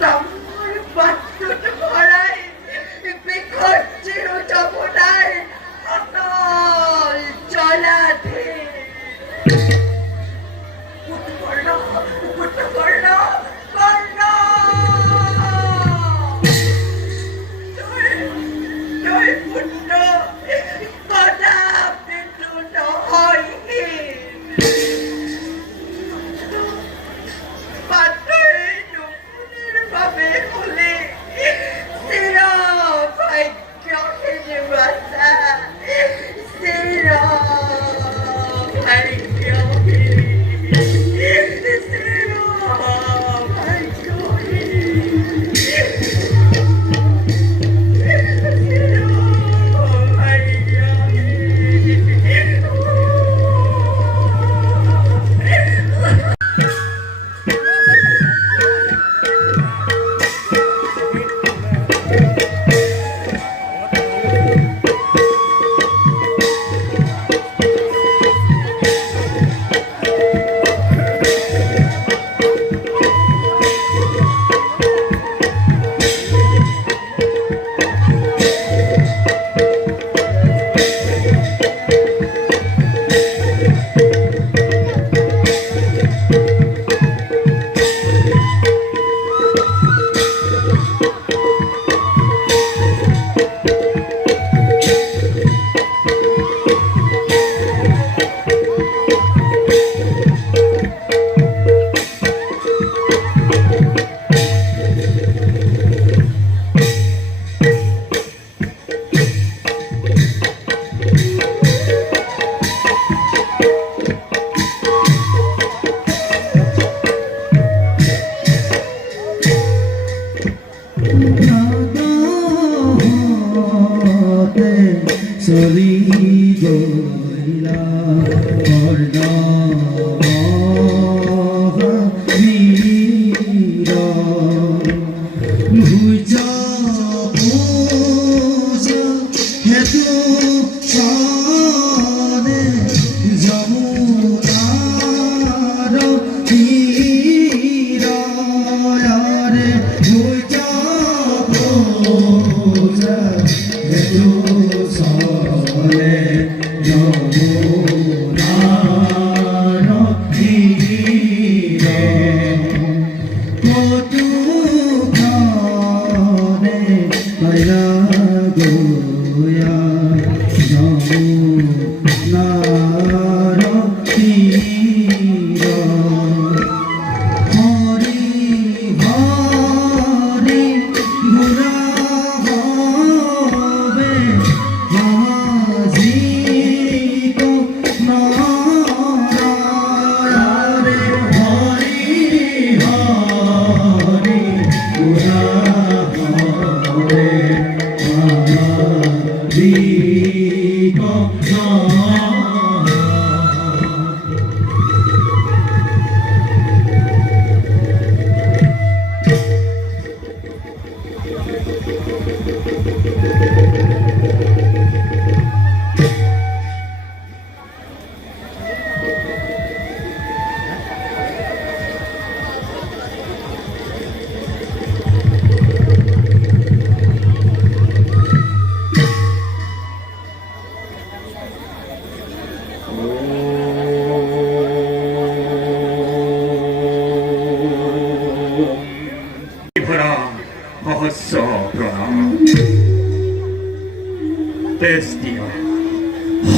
তামোল পাত্ৰত ভৰাই বিষৰ চিৰযৌৱনাৰ অতল জলাধি পুত্ৰবৰ্ণ পুত্ৰবৰ্ণ কৰ্ণ তই পুত্ৰ কদাপিতো নহয়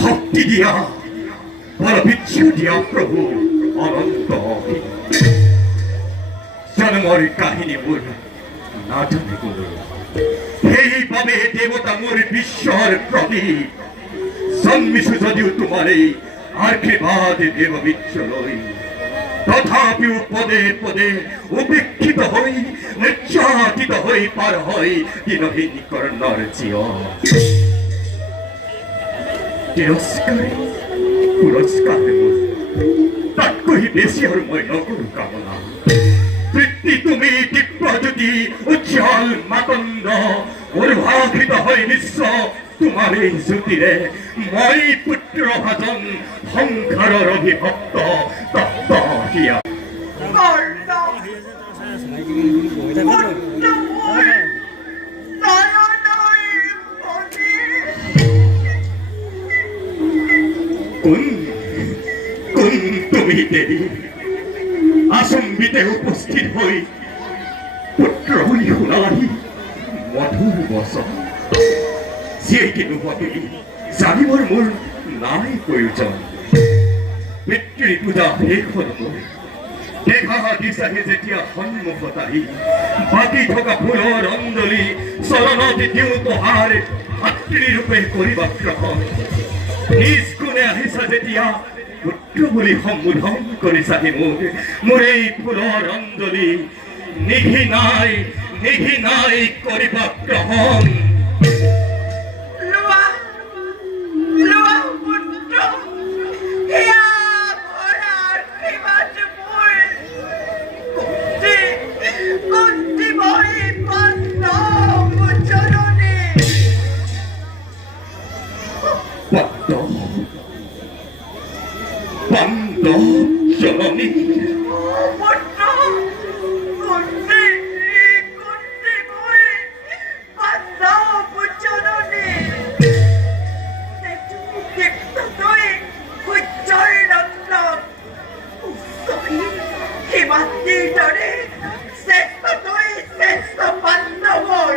শক্তি দিয়া বলবীৰ্য দিয়া প্ৰভু অনন্ত জন্মৰ কাহিনীবোৰ নাজানিব সেইবাবে দেৱতা মোৰ বিশ্বৰ প্ৰদীপ জন্মিছো যদিও তোমাৰ এই আশীৰ্বাদ দেৱবীৰ্যলৈ তথাপিও পদে পদে উপেক্ষিত হৈ নিৰ্যাতিত হৈ পাৰ হয় দিনহীন কৰ্ণৰ জীৱন তিৰস্কাৰে পুৰস্কাৰে তাতকৈ বেছি আৰু মই নকৰো কামনা তৃপ্তি তুমি দিব্যজ্যোতি উজ্জ্বল মাতণ্ড উদ্ভাসিত হৈ নিশ্চয় তোমাৰ এই জ্যোতিৰে মই পুত্ৰ ভাজন সংসাৰৰ অভিভক্ত তত্ত্ব হিয়া পুত্ৰ মোৰ নয়নৰ মণি। কোন কোন তুমি দেৱী আচম্বিতে উপস্থিত হৈ পুত্ৰ বুলি শুনালাহি মধুৰ বচন। জীয়েকি নোহোৱা বুলি জানিবৰ মোৰ নাই প্ৰয়োজন। পিতৃ পূজা শেষ হ'ল দেখা দিছাহে যেতিয়া সন্মুখত আহি বাকী থকা ফুলৰ অঞ্জলি চৰণত দিওঁ তোহাৰ ভাতৃৰূপে কৰিবা গ্ৰহণ। নিজ গুণে আহিছা যেতিয়া পুত্ৰ বুলি সম্বোধন কৰিছাহি মোৰ এই ফুলৰ অঞ্জলি নিঘি নাই কৰিবা গ্ৰহণ। লোৱা লোৱা পুত্ৰ, এয়া ভৰা আশীৰ্বাদ মোৰ। কুন্তি মই পন্ন জননী। পাণ্ড জননী পুত্ৰ, কুন্তি মই পন্ন জননী। দীপ্তই সূৰ্যৰ ৰত্নত হিমাদ্ৰীৰ দৰে শ্ৰেষ্ঠতৈ শ্ৰেষ্ঠ পাণ্ডৱৰ।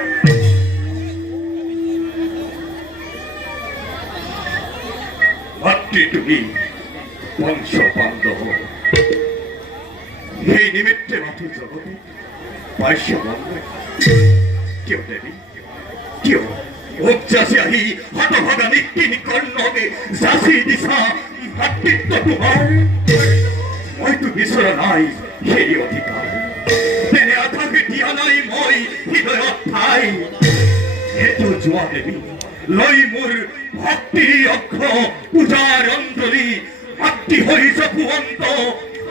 ভাতৃ তুমি বংশ পাণ্ডৱ। সেই নিমিত্তে মাথো জগতে পাইছ মংগল। কিয় দেৱী কিয় মোক যাচি আহি হতভাগা নিকিনি কৰ্ণকে যাচি দিছা ভাতৃত্ব তোমাৰ। মইতো বিচৰা নাই সেই অধিকাৰ, তেনে আধাকে দিয়া নাই মই হৃদয়ত ঠাই। সেইটো যোৱা দেৱী লৈ মোৰ ভক্তি অক্ষ পূজাৰ অঞ্জলি মাতৃ হৈ জপুৱন্ত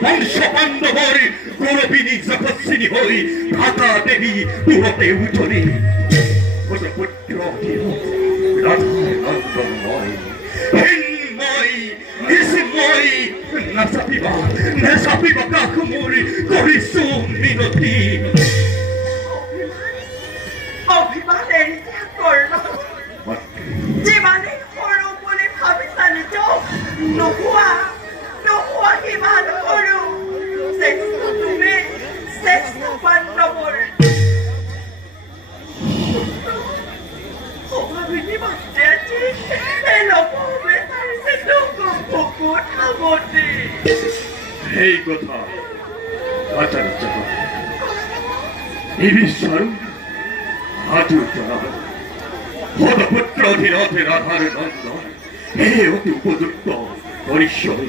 বংশ পাণ্ডৱৰ গৌৰৱিনী যশস্বিনী হৈ ঢাকা দেৱী দূৰতে উঠলি। পুত্ৰ ৰাধাৰ নন্দনময় হিন্ময় নিচিন্ময় নেচাপিবা কাষ মোৰ কৰিছো মিনতি। অভিমানেৰে কৰ্ণ যিমানেই সৰু বুলি ভাবিছা নিজক নোহোৱা সিমান সৰু। শ্ৰেষ্ঠ তুমি শ্ৰেষ্ঠ পাণ্ডৱৰ। সভাবিনী মাত্ৰে আজি এই নৱমে পাৰিছে বুকুত সাৱটি। সেই কথা আচাৰ্য নিবিচাৰো হাজুৰ জনাব। পদপুত্ৰ অধীনতে ৰাধাৰ নন্দন এই অতি উপযুক্ত পৰিচয়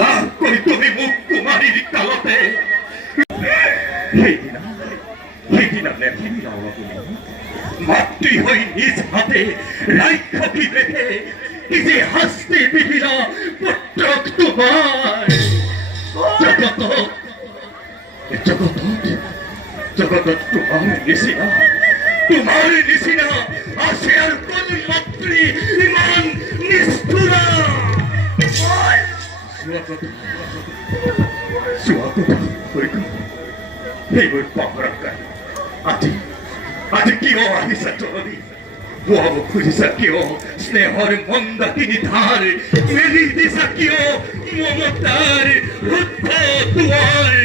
লাভ কৰি তুমি মোক কুমাৰীৰ কালতে সেইদিনা নেভিলা মাতৃ হৈ নিজ হাতে ৰাক্ষসী দেখে নিজে শাস্তি বিহিলা পুত্ৰক তোমাৰ। জগতত তোমাৰ নিচিনা আছে আৰু কোন মাতৃ ইমান নিষ্ঠুৰা। সেইবোৰ পাহৰা আজি কিয় আহিছা জননী? খুৱাব খুজিছা কিয় স্নেহৰ মন্দাকিনী ধাৰ? মেলি দিছা কিয় মমতাৰ ৰুদ্ধ দুৱাৰ?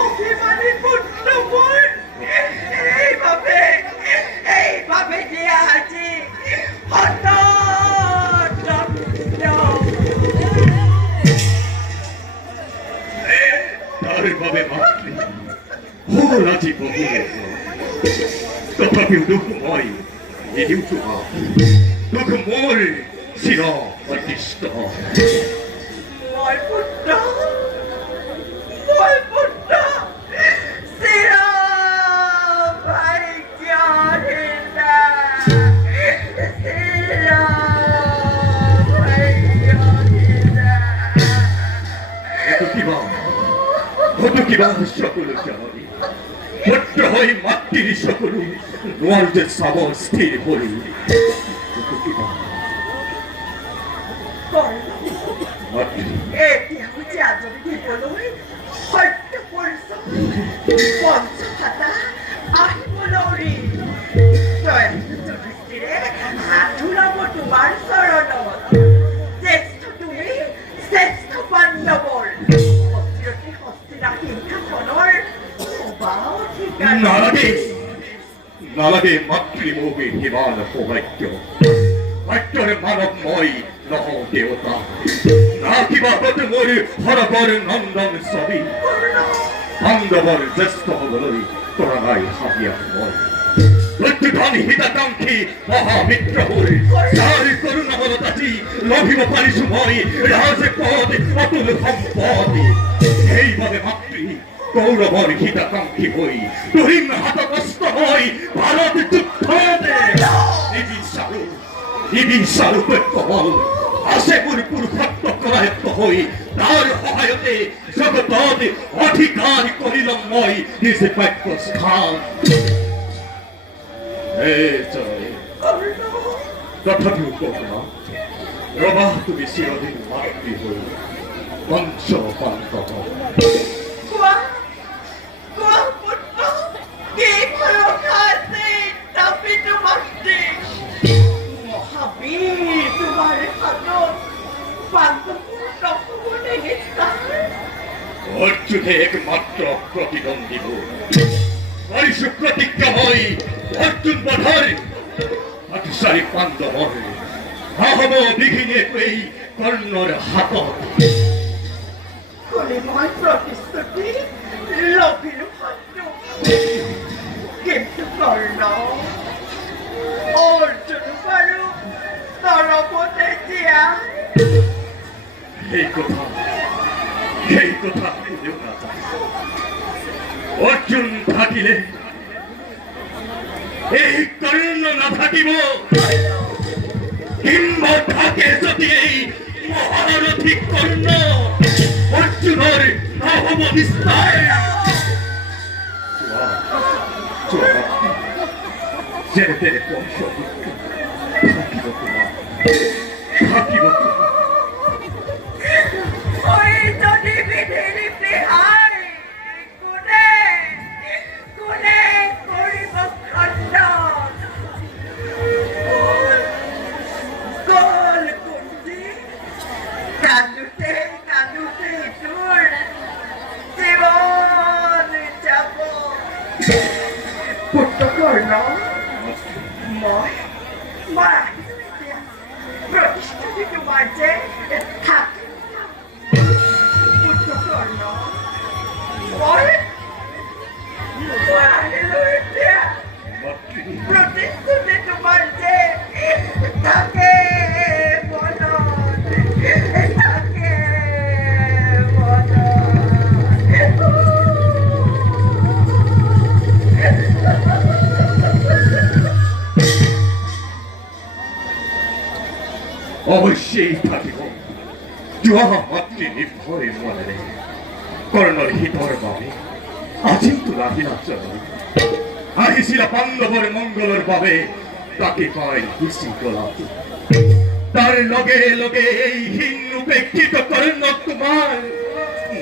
অভিমানী পুত্ৰ মোৰ এইভাবে দিয়া আজি তার বাবে মাতৃ হল আজি বহু, তথাপিও দুখময় নিদিও তোমাক দুখ মোৰ চিৰ অতিষ্ঠ। মই পুত্ৰ চিৰ ভাগ্য বিবাহ সকল জানি পুত্ৰ হয়ে মাতৃ সকল নোয়ালদেৰ সাবৰ স্থিৰ কৰি মাতৃ এতিয়া হচ্ছে আজৰি দিবলৈ সত্য পৰিশ্ৰম পঞ্চহাতা আহিবলৈ দৃষ্টিৰে হাত ওলাব তোমাৰ চৰণত শ্ৰেষ্ঠ তুমি শ্ৰেষ্ঠ পাণ্ডৱৰ সত্যতে হস্তিনা সিংহাসনৰ সবাও ঠিকানা নালাগে নালাগে মাতৃমোহে হিমান সৌভাগ্য সত্যৰে মানৱময় নহওঁ দেৱতা না কিবা মোৰ হৰবৰ নন্দন ছবি পাণ্ডৱৰ জ্যেষ্ঠ হবলৈ কৰা নাই হাবিয়াস মই প্রত্যুধন হিতাকাঙ্ক্ষী মহামিত্র হল যার করুণা বল তাজি লভিব পারিছু মই রাজপদ অতুল সম্পদ এইভাবে মাতৃ কৌরবর হিতাকাঙ্ক্ষী হই তুহিন হাতগ্রস্ত হই ভারত যুদ্ধতে নিবিচারু কবল আশেপুর পুরুষত্ব করায়ত্ত হই তার সহায়তে জগতত অধিকার করিলাম মই নিজ বাক্য স্থান তথাপিও কখনো ৰবা তুমি চিৰদিন মাতৃ হৈ পঞ্চ পান্ত কোৱা কোৱা পুত্ৰ কি ভৰসা আছে তাপিতো মাতৃ মহাবীৰ তোমাৰ হাতত পাণ্ডৱৰ নকবলৈ নিশ্চয় অৰ্জুনে একমাত্ৰ প্ৰতিদ্বন্দ্বী হ'ল পাৰিছো প্ৰতিজ্ঞা হৈ অৰ্জুন বধৰ অতিচাৰী পাণ্ডৱৰ নহ'ব বিঘিনিয়েকৈ কৰ্ণৰ হাতত কোনে মই প্ৰতিশ্ৰুতি লভিলো সত্য কিন্তু কৰ্ণ অৰ্জুন বাৰু তৰপতে জীয়াই সেই কথা কোনেও নাজানে অৰ্জুন থাকিলে এই কৰ্ণ নাথাকিব কিম্বা থাকে যদি এই মহাৰথী কৰ্ণ অৰ্জুনৰ নহ'ব বিস্তাৰ যেনে তেনে বংশ থাকিব তোমাৰ থাকিব ঐ যদি বিধিৰ বিহাৰ কোনে কোনে কৰিব খণ্ডন গল কুঞ্জি কান্দোতে কান্দোতে তোৰ জীৱন যাব পুত্ৰ কৰ্ণ মই আহিছো এতিয়া প্ৰতিষ্ঠাতি তোমাৰ যে থাকিম পুত্ৰ কৰ্ণ মই আহিলো এতিয়া প্ৰতিশ্ৰুতি তোমাৰ যে থাকে মনত থাকে অৱশ্যেই থাকিব যোৱা মাতৃ নিৰ্ভয় মনেৰে কৰ্ণৰ হিতৰ বাবে আজিতো ৰাখিলা জননী আহিছিলা পাণ্ডৱৰ মংগলৰ বাবে তাকে পাই গুচি গলা তাৰ লগে লগে এই হীন উপেক্ষিত কৰ্ণক তোমাৰ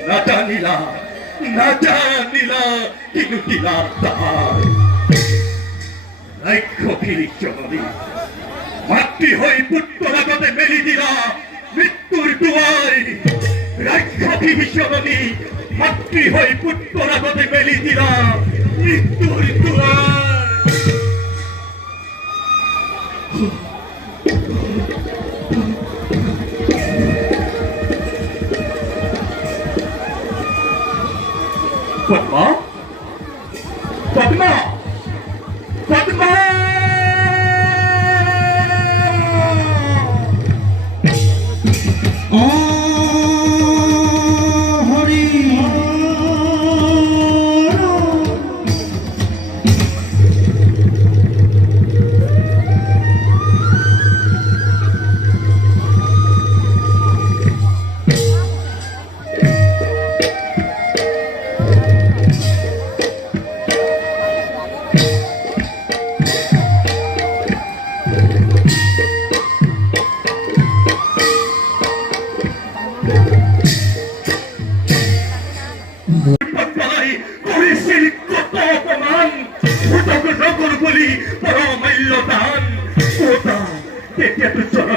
নাজানিলা কিন্তু দিলা তাহাৰ ৰাক্ষসী জননী মাতৃ হৈ পুত্ৰৰ আগতে মেলি দিলা মৃত্যুৰ দুৱাৰ ৰাক্ষসী জননী মাতৃ হৈ পুত্ৰৰ আগতে মেলি দিলা মৃত্যুৰ দুৱাৰ পদ্মা পদ্মা পদ্মা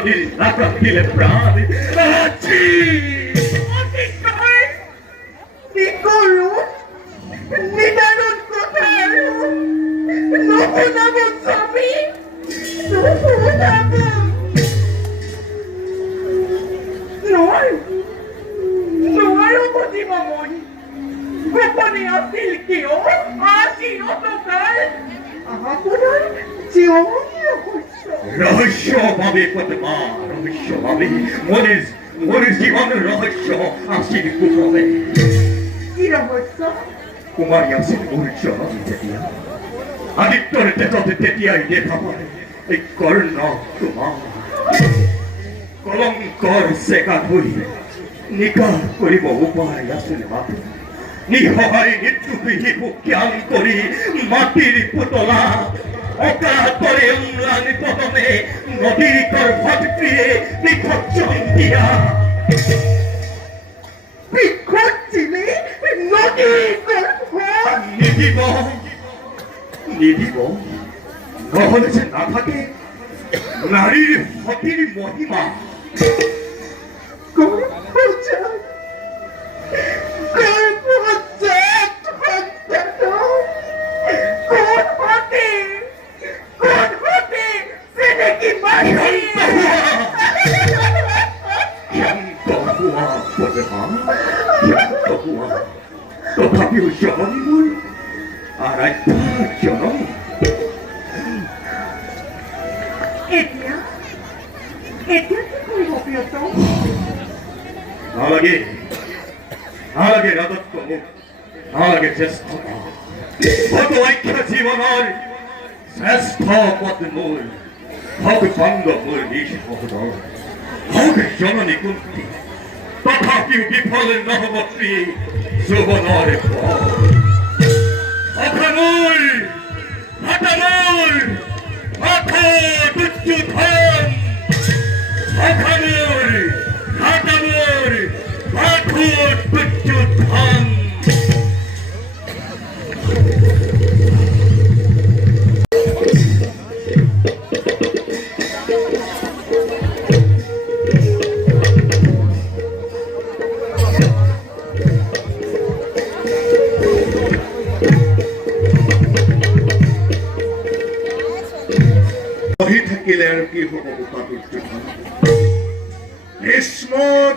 নদীর রাখা দিলে প্রাণ আছি নিকরুণ নিদারুণ কোথায় নবনব স্বামী নবনব নয় নয় মজিমামণি গোপনে আসিল কেউ আজি অতকাল আপনার জীবনীয় হইছ রহস্য ভাবে পদ্মা রহস্য ভাবে মনের জীবন রহস্য আসির কুমলে কি রহস্য কুমারী আসির মূর্য তেতিয়া আদিত্যর তেততে তেতিয়াই দেখা পায় এই কর্ণ তোমার কলঙ্কর সেকা ধরি নিকাহ করিব উপায় আসিল মাথা নিঃসহায় নিত্যুপিহি জ্ঞান কৰি মাটিৰ পুতলা অকাতরে উম্লান পদমে নদীর গর্ভত ক্রিয়ে বিভৎসন দিয়া বিক্ষোচিলে নদীর গর্ভ নিদিব নিদিব নহলে যে না থাকে নারীর হতির মহিমা গর্ভজাত গর্ভজাত কোন হতে সে নাকি মারি ক্ষান্ত হুয়া পদ্মা ক্ষান্ত হুয়া তথাপিও জননী মোৰ আৰাধ্য জননী এতিয়া কি কৰিব প্ৰিয়তম নালাগে নালাগে ৰাজত্ব মোক নালাগে জ্যেষ্ঠতা ভগবাখ্য জীৱনৰ শ্ৰেষ্ঠ পদ মোৰ ভগ ভংগ মোৰ নিজ সহোদৰ ভগ জননী কুন্তি তথাপিও বিফল নহব প্ৰিয় যৌৱনৰ অখমূল ভাতমূল মাথো দুৰ্যোধন অখমূল ভাতমূল মাথো দুৰ্যোধন বহি থাকিলে আৰু কি হ'ব ভীষ্ম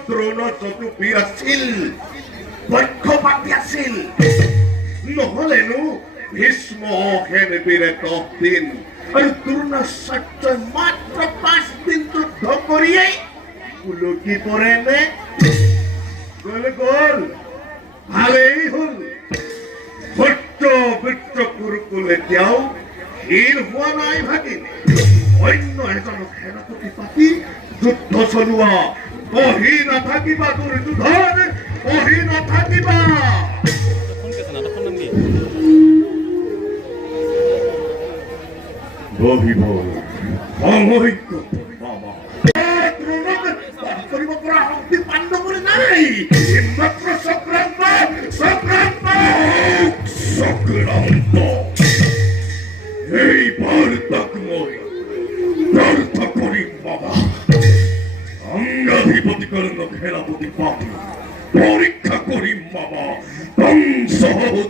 দ্ৰোণ চতুৰ্বীৰ আছিল পক্ষপাতী আছিল নহলেনো ভীষ্ম সেনবীৰে 10 দিন আৰু দ্ৰোণাচাৰ্যই মাত্ৰ 5 দিন যুদ্ধ কৰিয়েই উলটি পৰে নে গল ভালেই হল সত্য বৃত্ত কুৰুকুল এতিয়াও হীৰ হোৱা নাই ভাগিন অন্য এজনক সেনাপতি পাতি যুদ্ধ চলোৱা বহি নাথাকিবা দুৰ্যোধন বহি নাথাকিবা বহিব সময় বাবা কৰিব পৰা শক্তি পাণ্ডৱৰ নাই মাত্ৰ চক্ৰান্ত চক্ৰান্ত চক্ৰান্ত এইবাৰ তাক মই ব্যৰ্থ কৰিম বাবা অংগাধিপতি কৰ্ণ সেনাপতি পাতি পৰীক্ষা কৰিম বাবা কংস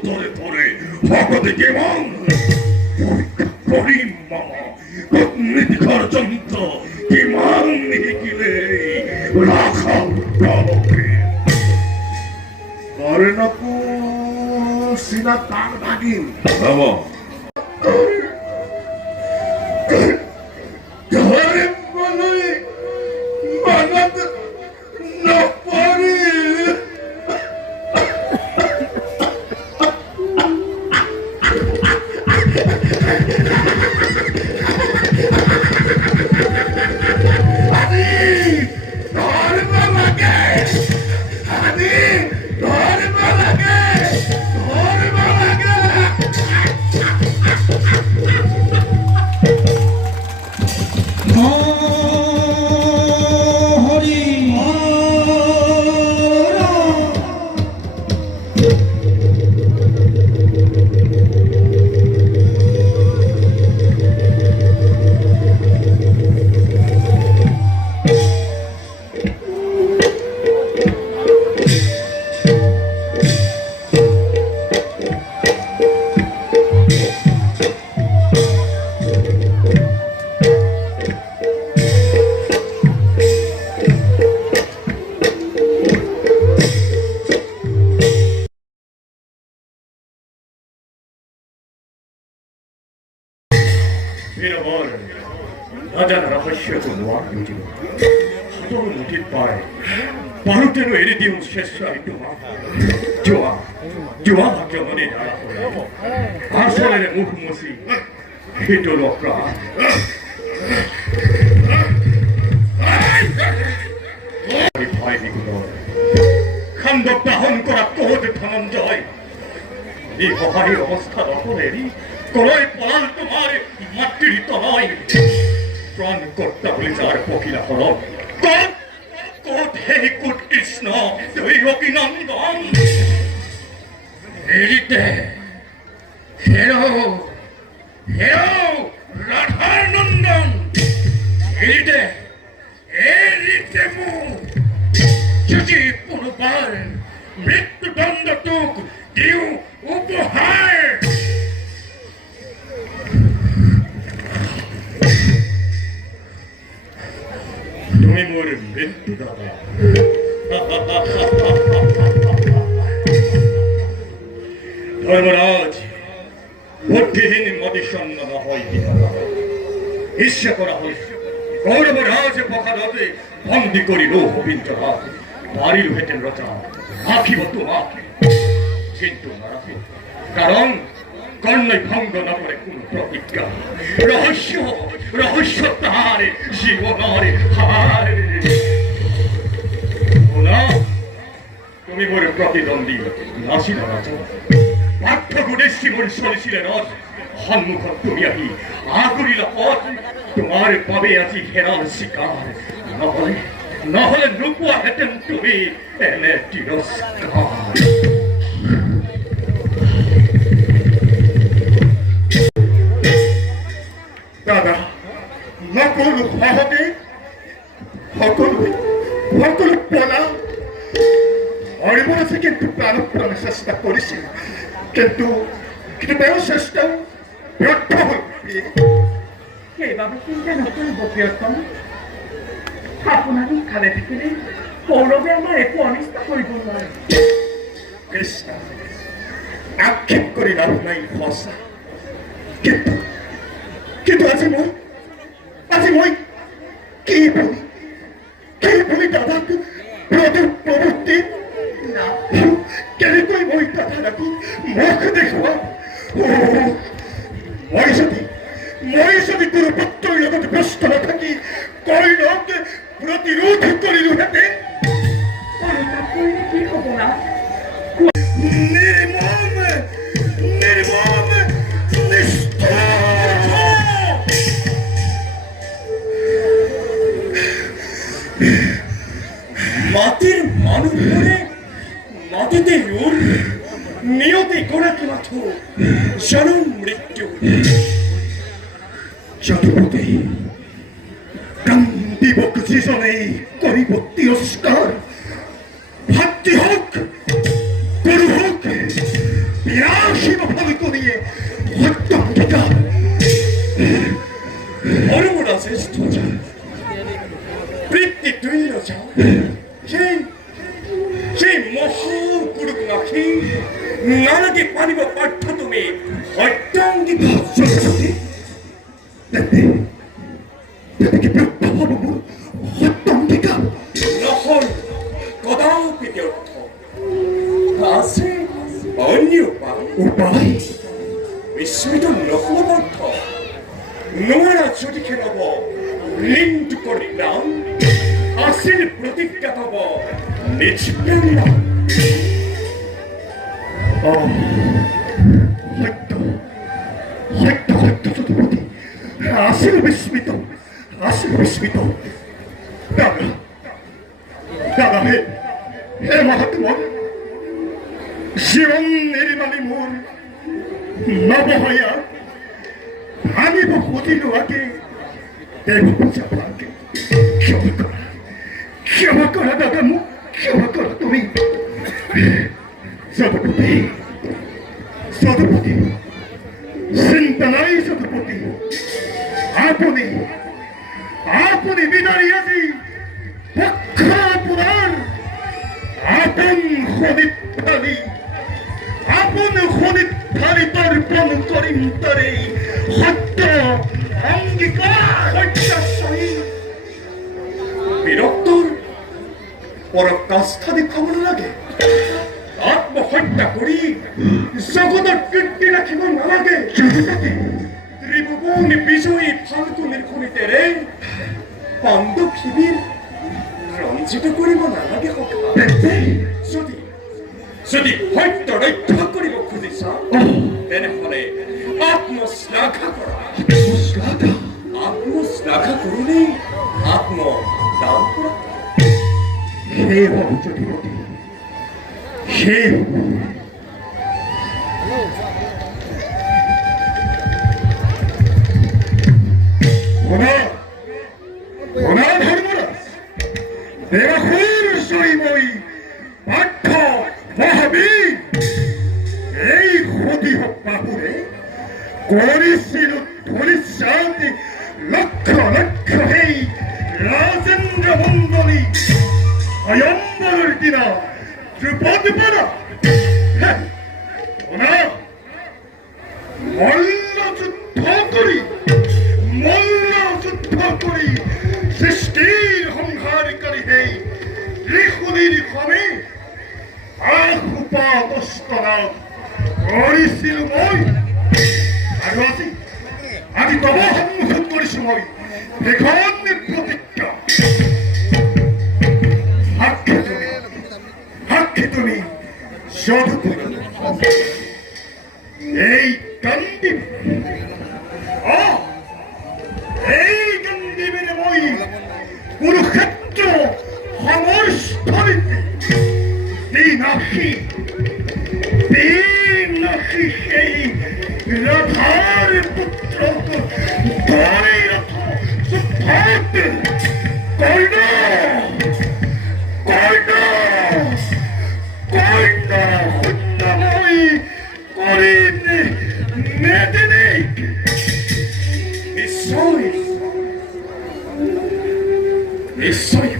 ধৰে ধৰে ভগতে কেমন পৰীক্ষা কৰিম বাবা কূটনীতি ষড়যন্ত্ৰ কিমান নিশিকিলে ৰাখাল পাবকে কৰ্ণকো চিনা টান ভাগিন বাবা 잃어버린 여자는 러시아도 노아유지 하도는 뒷발 바로대로 에리디움 셰스라이도마 좋아 학교문이 나라고요 아소레의 무흐무시 히도로크라 이 바이비구도 감독다 헌거라 꼬드 탐험자이 이 허하리 어스타도 호레리 কোরআন পড়াল তোমার মাটির তলায় প্রাণ কর্তা বলে যার পকিলা হল কোট হে কোট কৃষ্ণ তুই অভিনন্দন এরিতে হেরো রাধার নন্দন এরিতে মু যদি পুনবার মৃত্যুদণ্ড টুক দিও উপহার তুমি মোর মৃত্যু দাদা ধর্মরাজ বুদ্ধিহীন মদিসন্ন হয় বিধাতা ঈর্ষা করা হয় গৌরব রাজ পখাদাতে বন্দি করি রোহ বিঞ্চনা বাড়ির হেটেন রচা আঁকিব তোমাকে কিন্তু নারাফি কারণ কর্ণই ভঙ্গ না করে কোন প্রতিজ্ঞা রহস্য তার জীবনের হার না তুমি মোর প্রতিদ্বন্দ্বী নাসিল রাজা পাঠ্যগুণে শিমন সরিছিলে রস সন্মুখত তুমি আহি আগুরিলা পথ তোমার পাবে আজি হেরার শিকার নহলে নোপোৱা হেতেন তুমি এনে তিৰস্কাৰ দাদা সকলো সহজে সকলো পলা হৰিবৰছে কিন্তু প্ৰাণপ্ৰাণে চেষ্টা কৰিছিল কিন্তু তেওঁৰ চেষ্টা ব্যৰ্থ হ'ল সেইবাবে চিন্তা নকৰিব প্ৰিয়তম আপোনালোক খালে থাকিলে কৌৰৱে আমাৰ একো অনিষ্ট কৰিব নোৱাৰে কৃষ্ণ আক্ষেপ কৰি লাভ নাই সঁচা কিন্তু আজি মই কি বুলি দাদাক প্ৰবৃত্তি কেনেকৈ মই দাদাক মুখ দেখুৱাম মই যদি কোনো পুত্ৰৰ লগত ব্যস্ত নাথাকি কৰ্ণক প্ৰতিৰোধ কৰিলোহেঁতেন কি হ'ব না নিৰ্মম নিষ্ঠুৰ মাটির মানুষ বলে মাটিতে নিয়তি গড়াকে মাথ জনম মৃত্যু চতুর্থে কান্দিবক যিজনে করিব তিরস্কার ভাতৃ হোক গরু হোক বিরাসীম ভাবে করিয়ে হত্যা অঙ্গীকার অরুণা শ্রেষ্ঠ যা বৃত্তি তৈল যা সেই মহাগুরুক রাখি নানাকে পানিব পাঠ্য তুমি হত্যাঙ্গিক কি প্রত্যাহব হত্যাঙ্গিকা নহল কদাপি ব্যর্থ আছে অন্য উপায় বিস্মিত নহবর্থ নোয়ারা যদি খেলব লিঙ্ক করিলাম আসিল প্রতিজ্ঞা তব নিষ্প্রেম হয়তো চতুর্থী আসিল বিস্মিত দাদা হে মহাত্মা জীবন নির্মাণী মোর নবহয়া ভাঙিব খুঁজিলো আগে দেব পূজা ভাগে ক্ষমা করা দাদা মোক ক্ষমা করা তুমি সদপতি চিন্তা নাই সদপতি আপনি আপনি বিদারী আজি পক্ষ আপোনাৰ আপন খনিত ঢালি আপন খনিত ঢালি তৰ্পণ কৰিম তাৰে সত্য অংগীকাৰ সত্যাশ্ৰয়ী বীৰত্বৰ পৰাকাষ্ঠা দেখুৱাব নালাগে আত্মহত্যা কৰি জগতৰ কীৰ্তি ৰাখিব নালাগে ত্ৰিভুৱন বিজয়ী ফাল্গুনীৰ খনিতেৰে পাণ্ডৱ শিবিৰ ৰঞ্জিত কৰিব নালাগে যদি যদি সত্য ৰক্ষা কৰিব খুজিছা তেনেহলে আত্মশ্লাঘা কৰা আত্মশ্লাঘা কৰিলেই আত্মদান কৰা হে হব যদুপতি হে ধর্মরাজ দেবসুর সইময়ী পাঠ্য মহাবীর এই ক্ষতি বাহুরে করেছিল ধরিশ্রান্তি লক্ষ লক্ষ হেই রাজেন্দ্র মন্ডলী স্বয়ম্বরের দিনা ত্রিপদ পারা মল্ল যুদ্ধ করি সৃষ্টির সংহারকারী হেই ত্রিশুলির ক্ষমে আহুপাদস্তনা কৰিছিল মই আৰু আজি তব সন্মুখত কৰিছো মই সেইখন প্ৰতিজ্ঞা সাক্ষী তুমি যদুপতি এই কান্দিব এই কান্দিবেৰে মই কুৰুক্ষেত্ৰ সমৰস্থলীতে দিনাশী সেই ৰাধাৰ পুত্ৰ দৈৰথ সুভদ্ৰ কৰ্ণ সত্যময়ী কৰিম মেদিনীক নিশ্চয় নিশ্চয়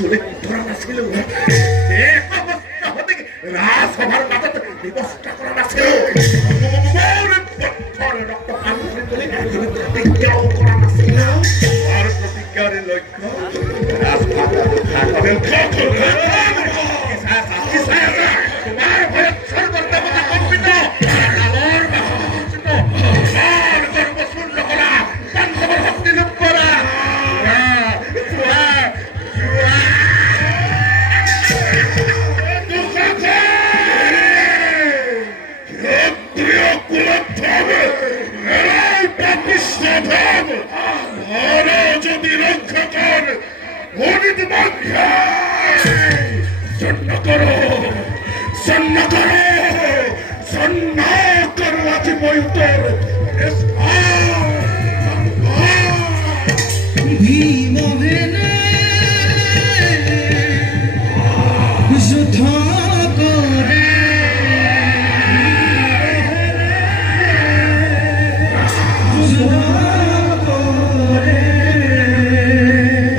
চুলিত ধৰা নাছিলো ৰাজসভাৰ মাজত ব্যৱস্থা কৰা নাছিলো প্ৰতিজ্ঞাও কৰা নাছিলো আৰু প্ৰতিজ্ঞাৰ লক্ষ্য তোমাৰ ভয়ত স্বৰ্গদেৱতা কম্পিত কালৰ বাসিত গৰ্বশূন্য কৰা পাণ্ডৱৰ শক্তি লোপ কৰা যদি ৰক্ষা কৰ সন্ন কৰো আজি মই উত্তৰ ভীমহেনে যুদ্ধ কৰে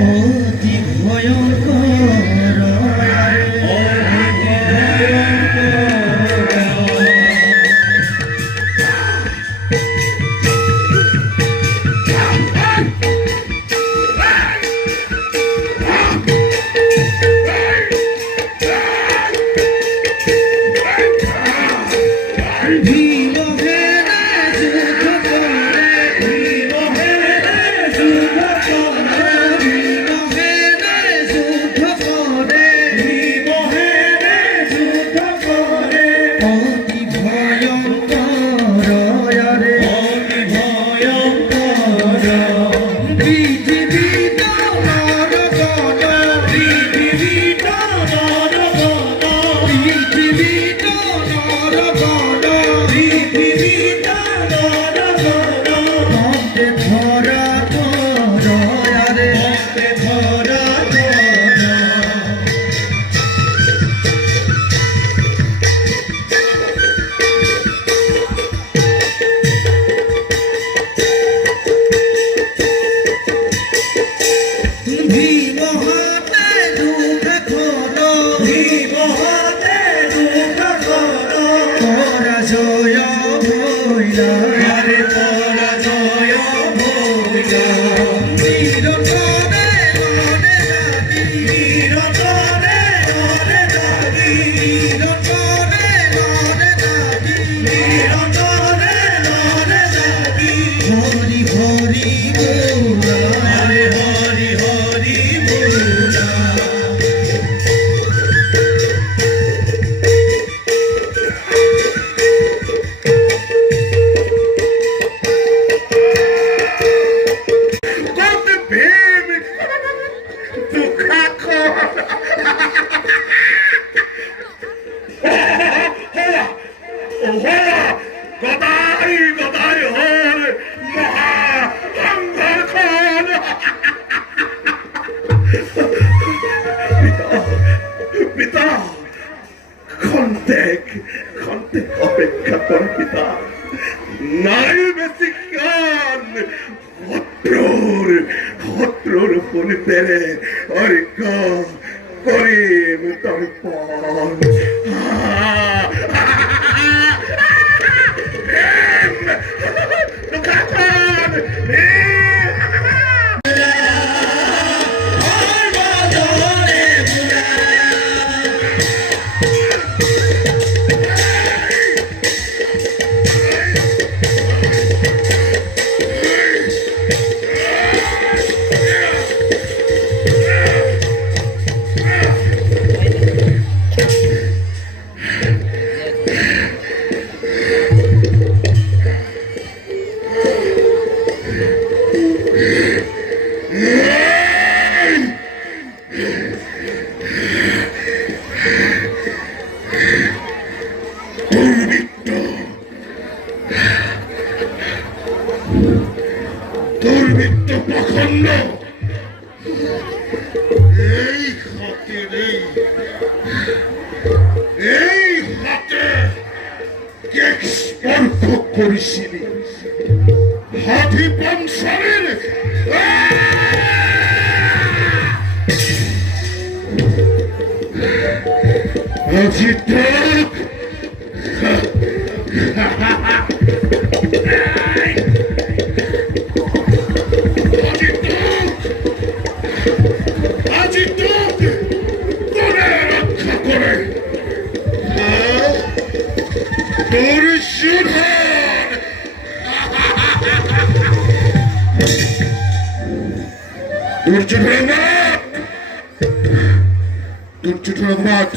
অতি ভয়ংকৰ দুঃখাখন গদাই গদাই হল মহা অন্ধখন পিতা খন্তেক অপেক্ষা করে পিতা নাই বেশি জ্ঞান শত্রুর ফোনতে অর্ঘ করিম তর্পণ দুর্বৃত্ত প্রখণ্ড এই হাতে কেক স্পর্শ করেছিলি হাতি বংশের অজিত দুর্যোধনাথ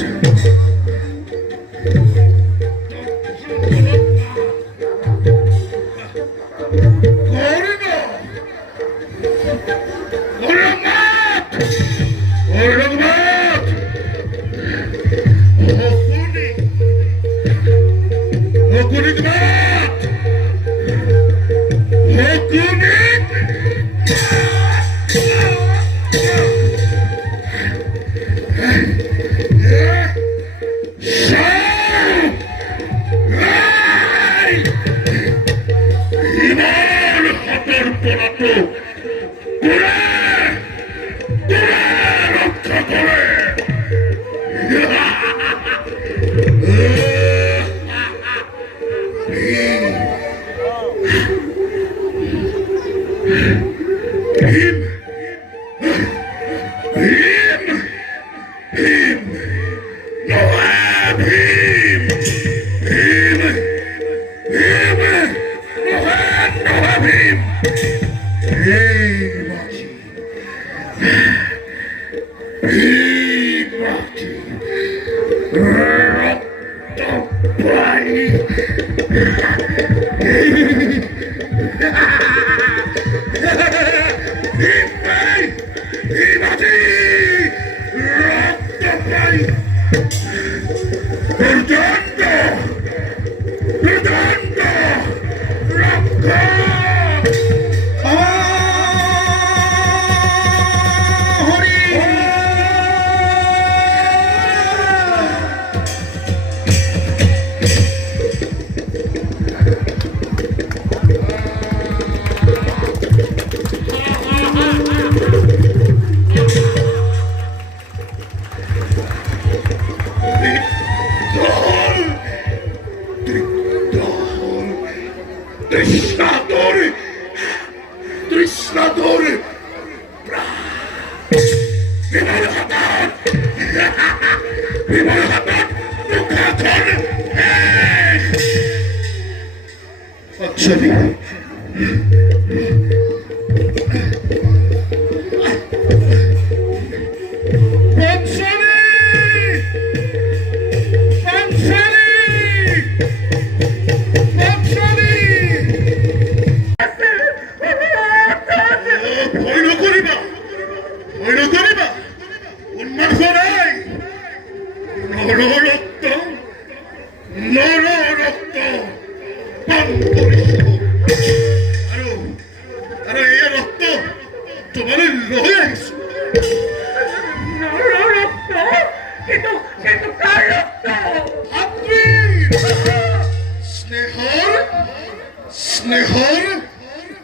স্নেহর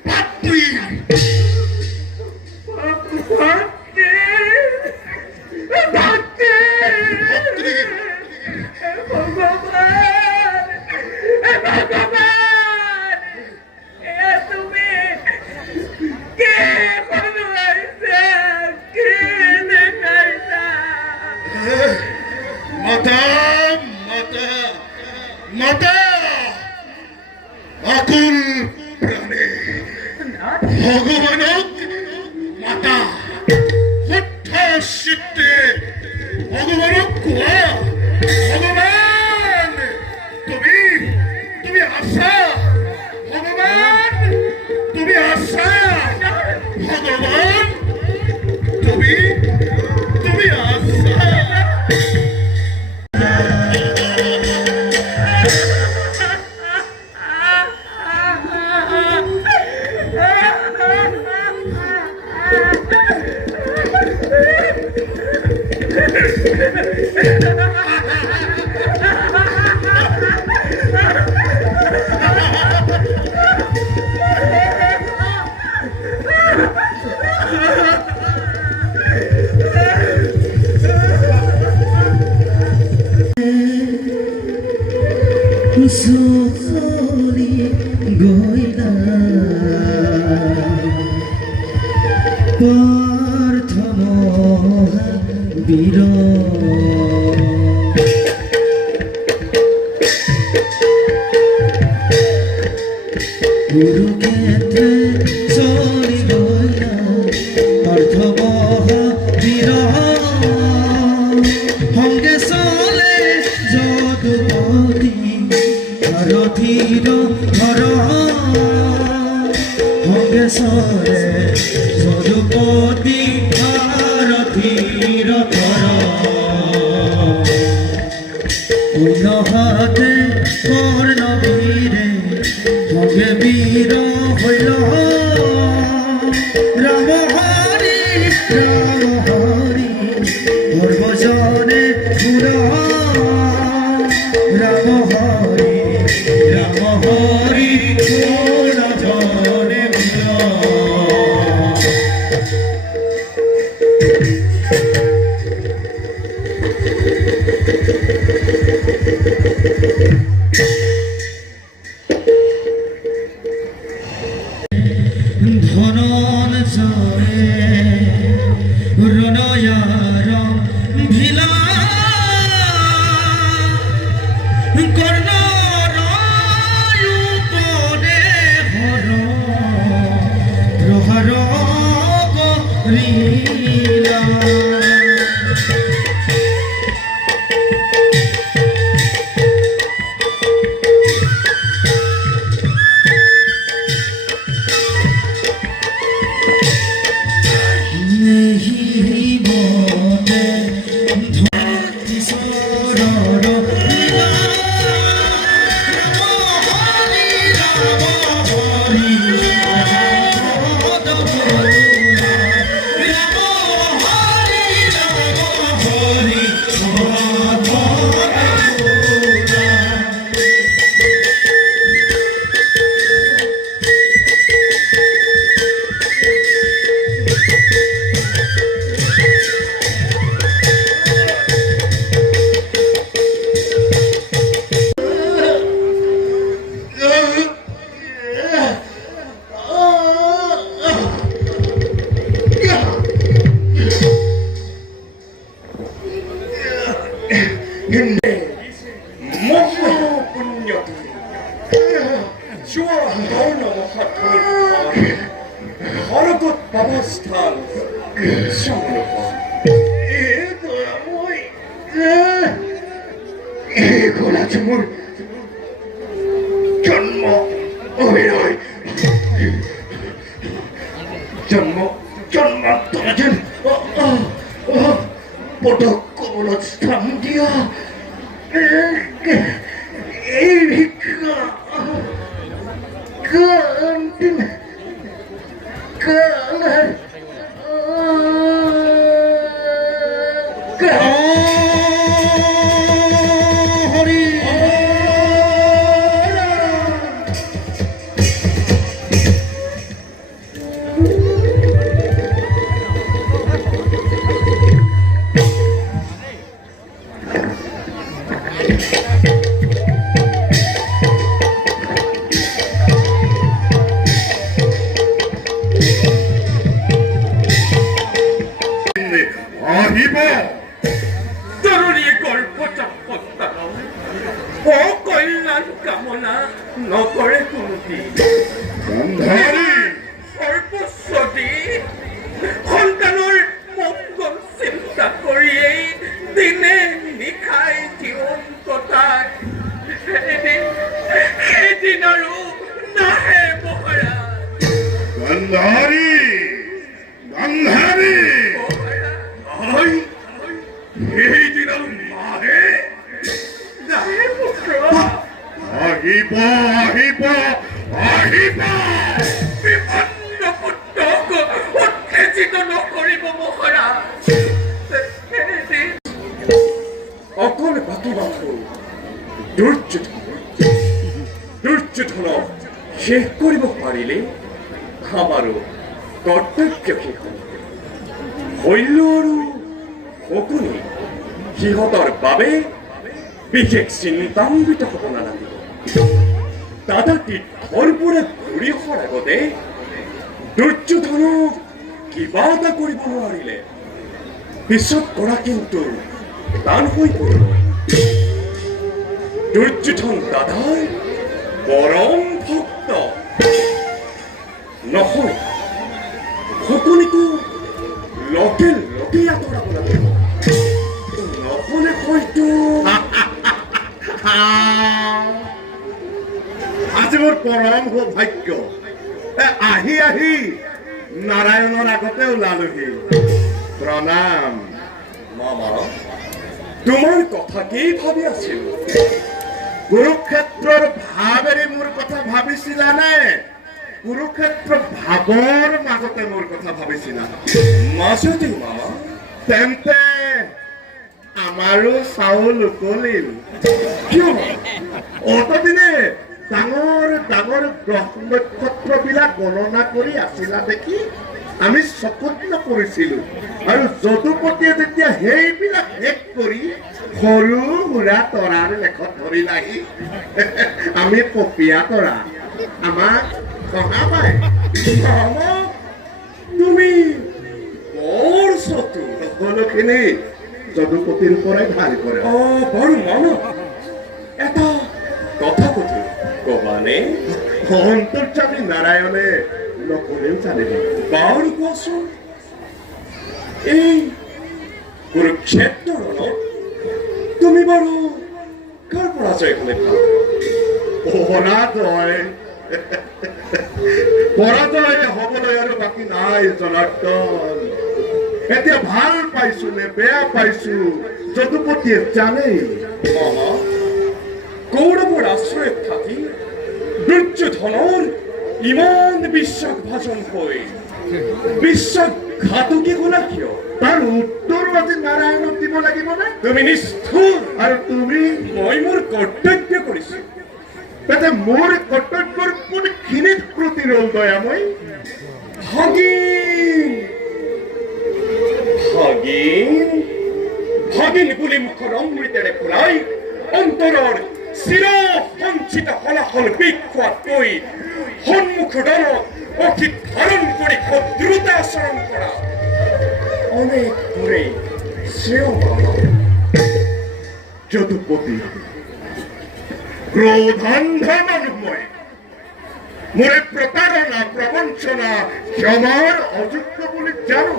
পাত্রী। ভাগ্যে ভাগ্যে পাত্রী ভগবান ভগবান তুমি কে বানাইছে কে দেখাইছা মাতা মাতা মাতা আকুল প্রাণে ভগবানক মাতা চিত্তে ভগবানক কোৱা ভগবান তুমি তুমি আছা ভগবান তুমি আছা ভগবান তুমি তুমি আছা সরি গইলা প্রথম বীর কুরুক্ষেত্রে চলি গইলা প্রথম বীর সঙ্গে চলে যদুপতি ভারতীর ঘর সঙ্গে চলে যদুপতি ভারতীর ঘর হাতে কর্ণবীরে সঙ্গে বীর হইল রাম হরি সর্বজনে পুর রাম হরি সর্বজনে ধনঞ্জয়ে রণয়ার ভিলা কর্ণরূপনে হর প্রহার করিলা অবস্থান গোলাচুমুর জন্ম অভিনয় জন্মান্তরাজন পদক কবলস্থান দিয়া এই ভিক্ষা কান্তিন আহিব জরুরি গল্প চম্পত্তার অকল্যাণ কামনা নকরে কোনোদিন গান্ধাৰী সৰ্বস্বতী সন্তানৰ মঙ্গল চিন্তা কৰিয়েই দিনে নিশাই জীৱন কটায় সেইদিন আৰু নাহে মহাৰাজ গান্ধাৰী গান্ধাৰী আই সেইদিন আৰু নাহে নাহে পুত্ৰ আহিব আহিব আহিব বিপন্ন পুত্ৰক উত্তেজিত নকৰিব মহাৰাজ সেইদিন অকল বাকী বাকী দুৰ্যোধনক শেষ কৰিব পাৰিলে আমাৰো কৰ্তব্য শেষ হ'ব শৈল্য আৰু শকুনি সিহঁতৰ বাবে বিশেষ চিন্তান্বিত হ'ব নালাগিব দাদা তীৰ্থৰ পৰা ঘূৰি অহাৰ আগতে দুৰ্যোধনক কিবা এটা কৰিব নোৱাৰিলে পিছত কৰা কিন্তু টান হৈ পৰিব দুৰ্যোধন দাদাৰ পৰম ভক্ত নহয় শকুনিকো লগে লগে আঁতৰাব লাগিব নহ'লে হয়তো আজি মোৰ পৰম সৌভাগ্য আহি আহি নাৰায়ণৰ আগতে ওলালোহি প্ৰণাম মামা তোমাৰ কথা কি ভাবি আছিল কুৰুক্ষেত্ৰৰ ভাৱ এৰি মোৰ কথা ভাবিছিলানে কুৰুক্ষেত্ৰ ভাৱৰ মাজতে মোৰ কথা ভাবিছিলা মাজতে মামা তেন্তে আমাৰো চাউল উকলিল কিয় অতদিনে ডাঙৰ ডাঙৰ গ্ৰহ নক্ষত্ৰবিলাক গণনা কৰি আছিলা দেখি আমি চকুত নপৰিছিলো আৰু যদুপতিয়ে যেতিয়া সেইবিলাক শেষ কৰি সৰু সুৰা তৰাৰ লেখত ধৰিলাহি আমি পপীয়া তৰা আমাক সহায় মামা তুমি বৰ চতুৰ সকলোখিনি যদুপতিৰ পৰাই ভাল কৰে বাৰু মামা এটা কথা সুধো কবানে অন্তৰ্যামী নাৰায়ণে নকলেও জানিব বাৰু কোৱাচোন এই কুৰুক্ষেত্ৰৰ ৰণত তুমি বাৰু কাৰ পৰা জয় হ'লে ভাল পৰাজয় হবলৈ আৰু বাকী নাই জনাৰ্দন এতিয়া ভাল পাইছো নে বেয়া পাইছো যদুপতিয়ে জানেই মামা কৌৰৱৰ আশ্ৰয়ত থাকি দুৰ্যোধনৰ ইমান বিশ্বাসভাজন হৈ বিশ্বাসঘাতকী হ'লা কিয় তাৰ উত্তৰ আজি নাৰায়ণক দিব লাগিবনে তুমি নিষ্ঠুৰ আৰু তুমি মই মোৰ কৰ্তব্য কৰিছো তাতে মোৰ কৰ্তব্যৰ কোনখিনিত ক্ৰুটি ৰল দয়াময় ভাগিন ভাগিন ভাগিন বুলি মুখৰ অমৃতেৰে ফুলাই অন্তৰৰ চিৰ সঞ্চিত হলাহল বিষ খোৱাতকৈ সন্মুখৰ দলত অখিত ধাৰণ কৰি শত্ৰুতা আচৰণ কৰা অনেক দূৰে শ্ৰেয় মামা যদুপতি ক্ৰোধান্ধ মানুহ মই মোৰে প্ৰতাৰণা প্ৰবঞ্চনা ক্ষমাৰ অযোগ্য বুলি জানো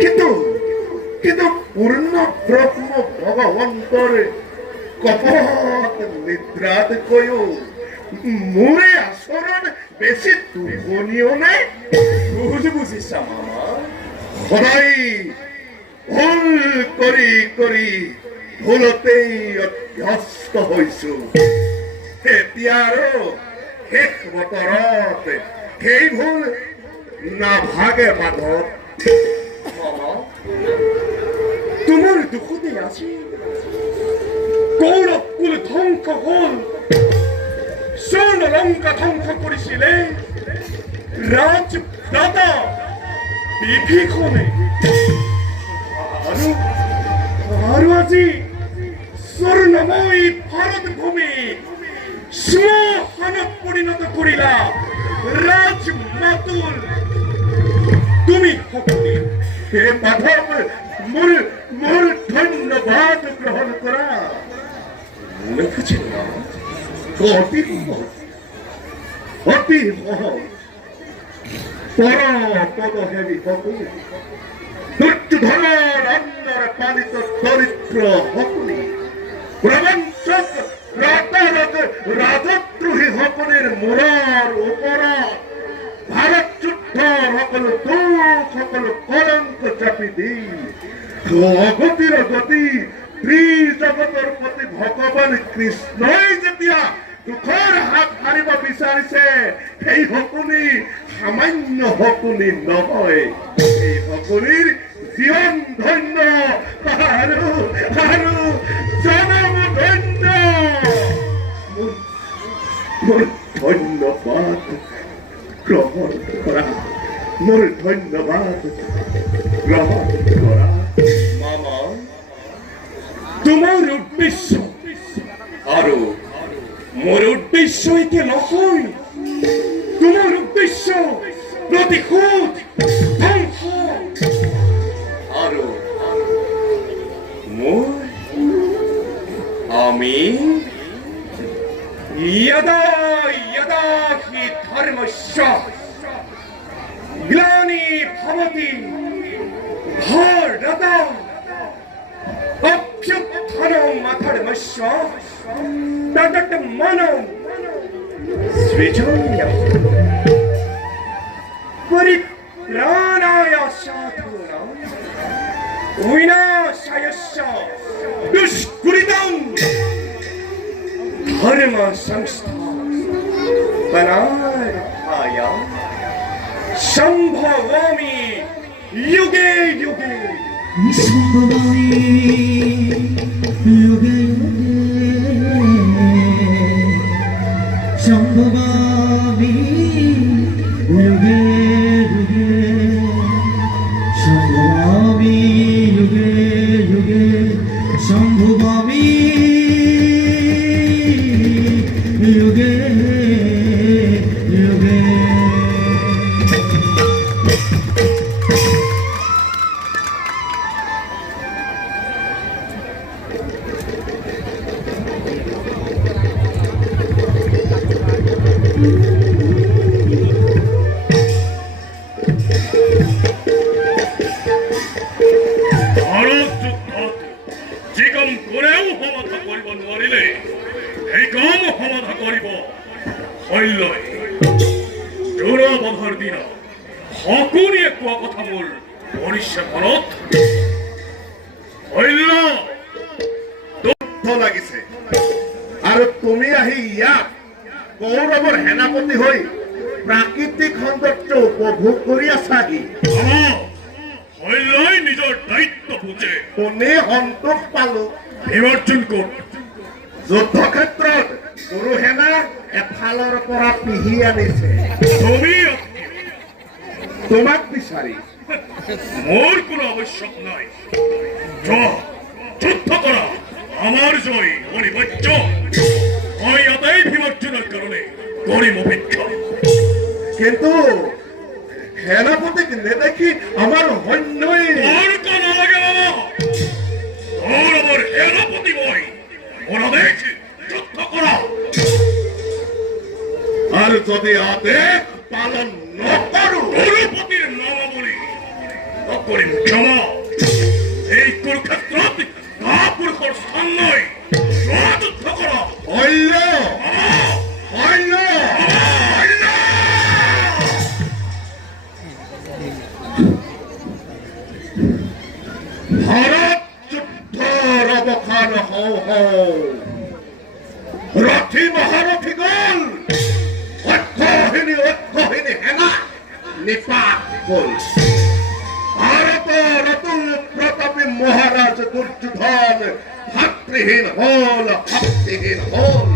কিন্তু কিন্তু পূৰ্ণ ব্ৰহ্ম ভগৱন্তৰ কপট নিদ্ৰাতকৈও মোৰে আচৰণ বেছি টোপনিও নাই ভুল বুজিছা মামা সদায় ভুল কৰি কৰি ভুলতেই অভ্যস্ত হৈছো এতিয়া আৰু শেষ বতৰত সেই ভুল নাভাগে মাধৱ মামা তোমাৰ দুখতে আছে কৌৰৱ কুল ধ্বংস হল স্বৰ্ণ লংকা ধ্বংস কৰিছিলে ৰাজভ্ৰাতা বিভীষণে আৰু আজি স্বৰ্ণময়ী ভাৰত ভূমি শ্মশানত পৰিণত কৰিলা ৰাজমাতুল তুমি সকলোৱে হে মাধৱ মোৰ মোৰ ধন্যবাদ গ্ৰহণ কৰা লিখিছিল না অতি সহজ অতি সহজ পদহেৰি সকলো দুৰ্যোধনৰ অন্নৰে পালিত দৰিদ্ৰ সকলো প্ৰবঞ্চক ৰাজদ্ৰোহী সকলৰ মূৰৰ ওপৰত ভাৰত যুদ্ধৰ সকলো দুখ সকলো কলংক চাপি দি অগতিৰ গতি ত্ৰিজগতৰ প্ৰতি ভগৱান কৃষ্ণই যেতিয়া দুখৰ হাত মাৰিব বিচাৰিছে সেই শকুনি সামান্য শকুনি নহয় এই শকুনিৰ জীৱন ধন্য আৰু জনম ধন্য মোৰ ধন্যবাদ গ্ৰহণ কৰা মোৰ ধন্যবাদ গ্ৰহণ কৰা মামা তোমাৰ উদ্দেশ্য আৰু মোৰ উদ্দেশ্য একে নহয় তোমাৰ উদ্দেশ্য প্ৰতিশোধ ধ্বংস আৰু আমি यदा यदा हि धर्मस्य ग्लानिर्भवति भारत अभ्युत्थानम् अधर्मस्य तदात्मानं सृजाम्यहम् परित्राणाय साधूनां विनाशाय दुष्कृतं धर्म संस्थापनार्थाय संभवामि युगे युगे সম্ভবামি युगे সম্ভবামি युगे युगे সম্ভবামি युगे युगे সম্ভবামি युगे युगे লাগিছে আৰু তুমি আহি ইয়াত কৌৰৱৰ সেনাপতি হৈ প্ৰাকৃতিক সৌন্দৰ্য উপভোগ কৰি আছাহি নিজৰ দায়িত্ব বুজে কোনে সন্তোষ পালো বিবৰ্জন ক'ত যুদ্ধক্ষেত্ৰত গুৰু সেনা এফালৰ পৰা পিহি আনিছে তুমি তোমাক বিচাৰি মোৰ কোনো আৱশ্যক নাই যুদ্ধ কৰা আমার জয় অনিবার্য মই ইয়াতেই বিবর্জনের কারণে গরিম অপেক্ষা কিন্তু সেনাপতিক নেদেখি আমার সৈন্যই নালাগে বাবা আমার সেনাপতি মই ওরা দেখি যুদ্ধ করা আর যদি আদেশ পালন নকৰো গুৰুপতিৰ নামাৱলী নকৰিম ক্ষমা এই কুৰুক্ষেত্ৰত মহাপুৰুষৰ স্থান লৈ যুদ্ধ কৰা ভাৰত যুদ্ধৰ অৱসান হওঁ হওঁ ৰথী মহাৰথী গল অক্ষহীনী সেনা নিপাত হল ভাৰতৰ অতুল প্ৰতাপী মহাৰাজ দুৰ্যোধন ভাতৃহীন হল শক্তিহীন হল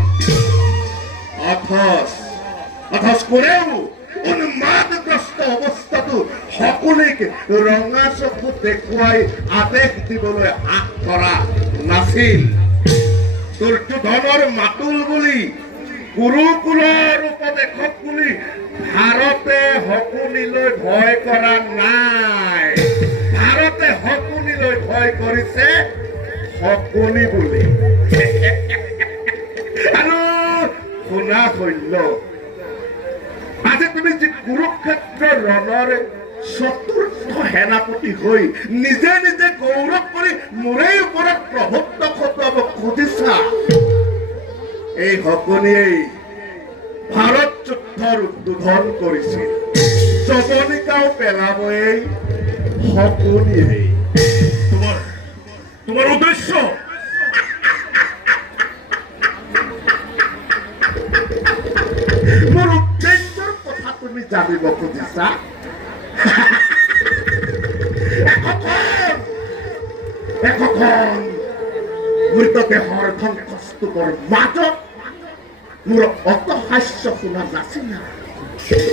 অথচ কৰেও উন্মাদগ্ৰস্ত অৱস্থাটো সকলোকে ৰঙা চকু দেখুৱাই আদেশ দিবলৈ হাত ধৰা নাছিল দুৰ্যোধনৰ মাতুল বুলি গুৰুকুলৰ উপদেশক বুলি ভাৰতে শকুনিলৈ ভয় কৰা নাই ভাৰতে শকুনি লৈ ভয় কৰিছে শকুনি বুলি আৰু শুনা শৈল্য আজি তুমি যি কুৰুক্ষেত্ৰ ৰণৰ চতুৰ্থ সেনাপতি হৈ নিজে নিজে গৌৰৱ কৰি মোৰে ওপৰত প্ৰভুত্ব খটুৱাব খুজিছা এই শকুনিয়েই ভাৰত যুদ্ধৰ উদ্বোধন কৰিছিল জবনিকাও পেলাবই শকুনিয়েই তোমাৰ উদ্দেশ্য মোৰ উদ্দেশ্যৰ কথা তুমি জানিব খুজিছা এখন মৃতদেহৰ ধ্বংসস্তূপৰ মাজত মোৰ অটহাস্য শুনা নাছিল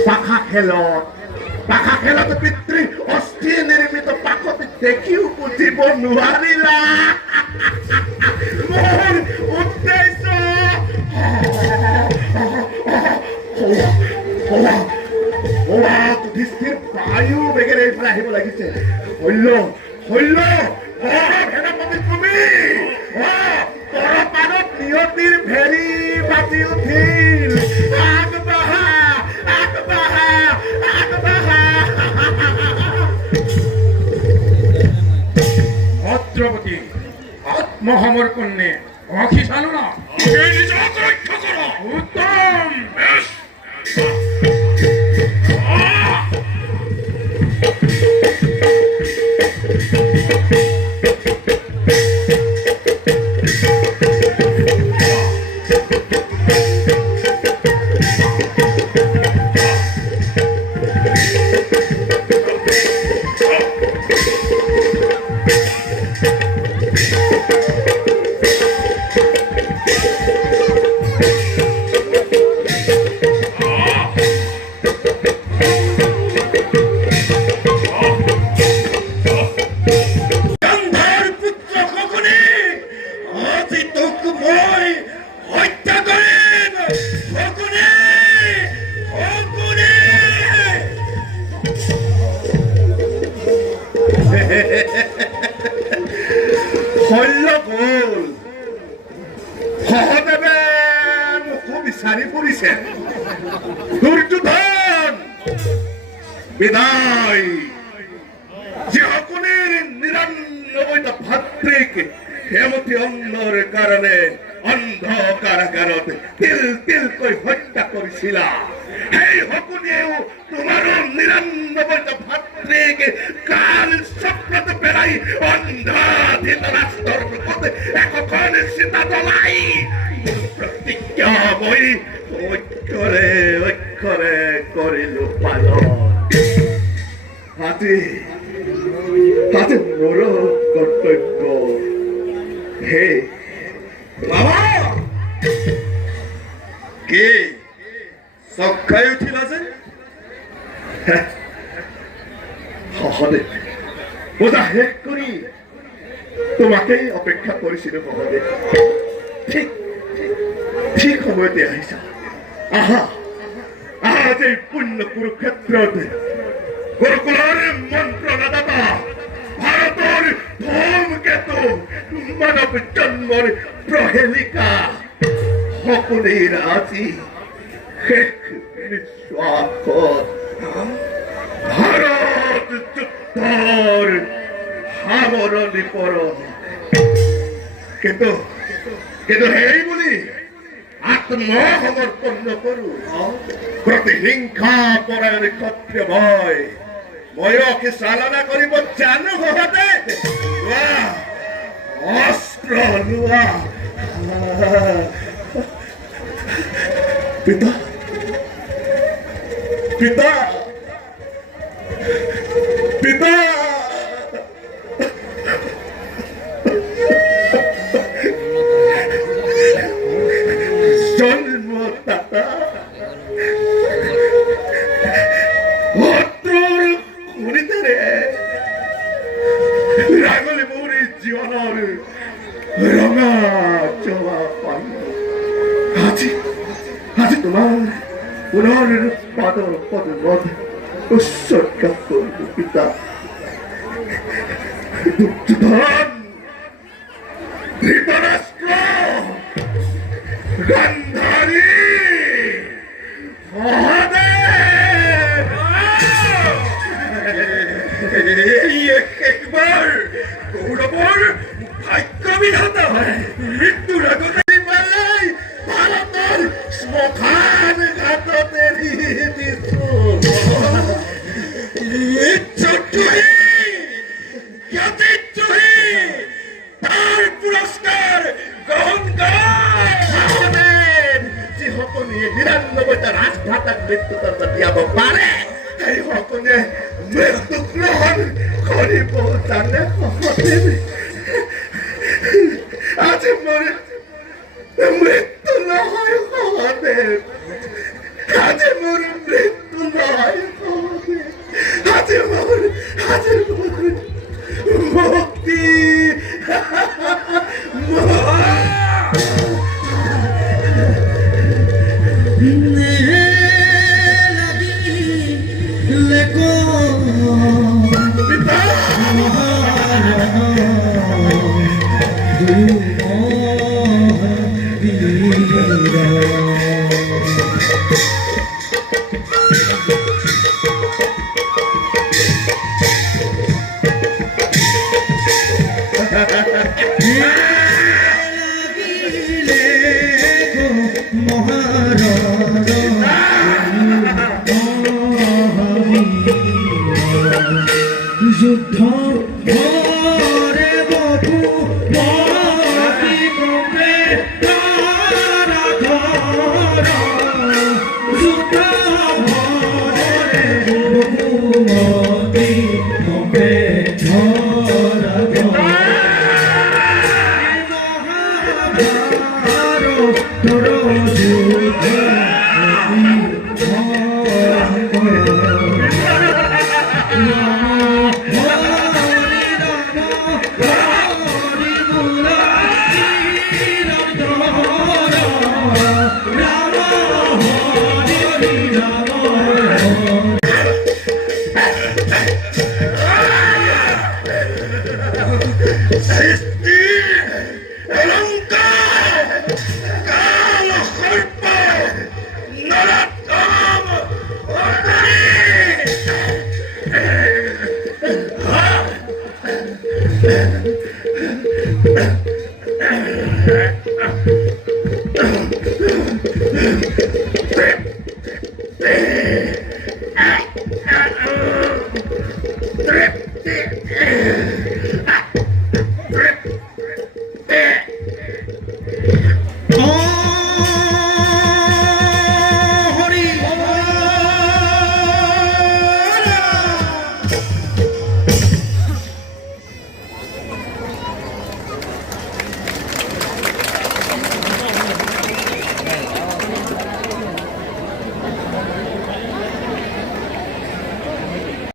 পাখা খেলত পিতৃ অস্থি নিৰ্মিত পাকতি দেখিও বুজিব নোৱাৰিলা মোৰ উদ্দেশ্য যুধিষ্ঠিৰ বায়ু বেগেৰে এইফালে আহিব লাগিছে শৈল্য সেনাপতি তুমি পৰপানত নিয়তিৰ ভেৰি বাজি উঠিল আগবাঢ়া ভদ্ৰপতি আত্মসমৰ্পণে অখি চালো না নিজক ৰক্ষা কৰা উত্তম শৈল্য গ'ল সহদেৱে মোকো বিচাৰি ফুৰিছে দুৰ্যোধন বিদায় যি শকুনিৰ ৯৯টা ভাতৃক হেমতি অন্ধৰ কাৰণে অন্ধ কাৰাগাৰত তিল তিলকৈ হত্যা কৰিছিলা সেই শকুনিয়েও তোমাৰো ৯৯টা ভাতৃক কাল চক্ৰত পেলাই অন্ধাধিত ৰাষ্ট্ৰৰ ৰূপত একোখন চিতা জ্বলাই প্ৰতিজ্ঞা মই অক্ষৰে কৰিলো পালন আজি মোৰো কৰ্তব্য হে বাবা কি চক খাই উঠিলা যে সহদেৱ পূজা শেষ কৰি তোমাকেই অপেক্ষা কৰিছিলো সহদেৱ ঠিক সময়তে আহিছা আহা আজি পুণ্য কুৰুক্ষেত্ৰত গুৰুকুলৰ মন্ত্ৰদাতা ভাৰতৰ ধূমকেতু মানৱ জন্মৰ প্ৰহেলিকা শকুনিৰ আজি শেষ নিশ্বাসত ভাৰত যুদ্ধৰ সামৰণি পৰণ কিন্তু সেই বুলি আত্মসমৰ্পণ নকৰো প্ৰতিহিংসা পৰায়ণ ক্ষত্ৰিয় ময়কে চালনা কৰিব জানো সহদেৱ অস্ত্ৰ লোৱা পিতা পিতা পিতা জন্মদাতা শত্ৰুৰ খুনিতেৰে ৰাগলি মোৰ জীৱনৰ ৰঙা জোৱা পানী আজি তোমাৰ পুনৰ পাদৰ পদমত উৎসৰ্গা কৰিলো পিতা দুর্যোধন, ধৃতরাষ্ট্র, গান্ধারী, সহদেব, এই একবার কৌরবর ভাগ্য বিধাতা মৃত্যুর আগতে পারলেই ভারতের শ্মশান ঘাটতে দিছো। তার পুরস্কার গ্রহণ করেন। যিসকলে ৯৯টা ৰাজভাতাক মৃত্যুদণ্ড দিয়াব পাৰে সেইসকলে মৃত্যু গ্ৰহণ কৰিব জানে। আজি মোৰ মৃত্যু নহয় সহদেৱ, আজি মোৰ মৃত্যু নহয় সহদেৱ, আজি মোৰ মুক্তি। যুদ্ধ ঘৰে বধু মতি কমে তাৰা ঘৰ, যুদ্ধ ঘৰে বধু মতি কমে ধৰা ঘৰ। মহাভাৰত যুদ্ধ